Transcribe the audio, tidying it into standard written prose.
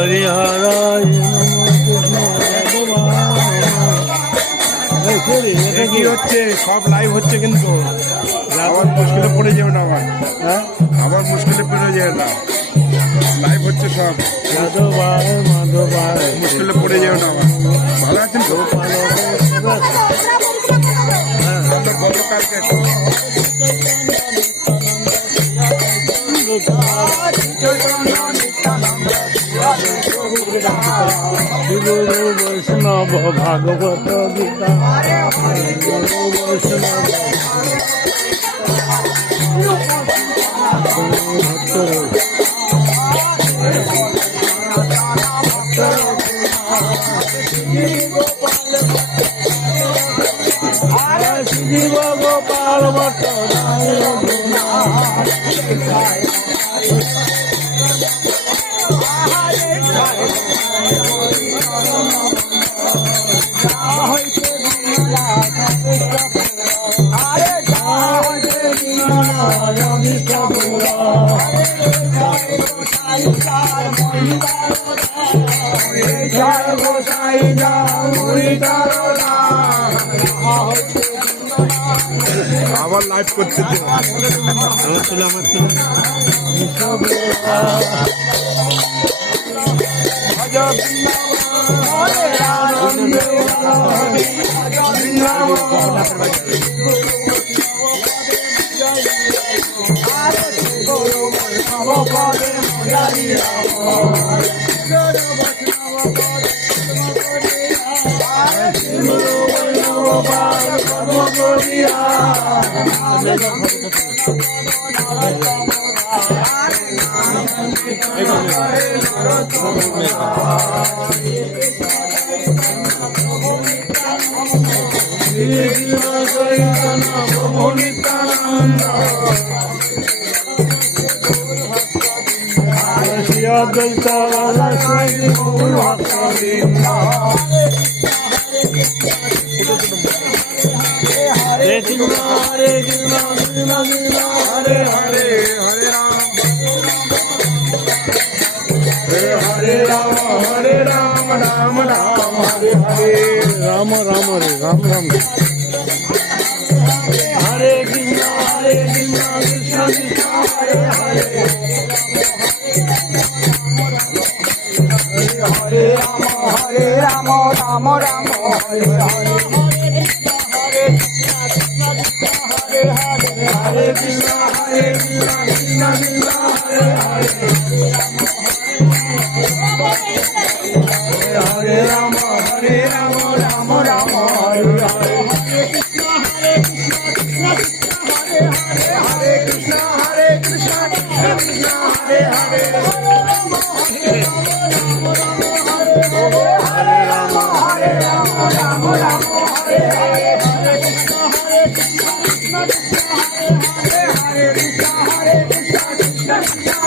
হরিহরায় কি হচ্ছে? সব লাইভ হচ্ছে কিন্তু আবার মুশকিলে পড়ে যাবে না আবার। হ্যাঁ আবার মুশকিলে পড়ে যাবে না, লাইভ হচ্ছে সব। মাধবায় মাধবায় মুশকিলে পড়ে যাবে না আবার। ভালো আছেন তো? গতকালকে বৈষ্ণব ভাগবত গীতা বৈষ্ণব শিব গোপাল ভট্ট আবার লাইভ করছে। আমার ছিল हरे राम राम राम हरे हरे राम राम हरे राम राम हरे कृष्ण कृष्ण कृष्ण हरे हरे हरे राम राम राम हरे हरे हरे कृष्ण कृष्ण कृष्ण हरे हरे हरे राम राम राम हरे हरे हरे कृष्ण कृष्ण कृष्ण हरे हरे हरे राम राम राम हरे हरे हरे कृष्ण कृष्ण कृष्ण हरे हरे हरे कृष्ण कृष्ण कृष्ण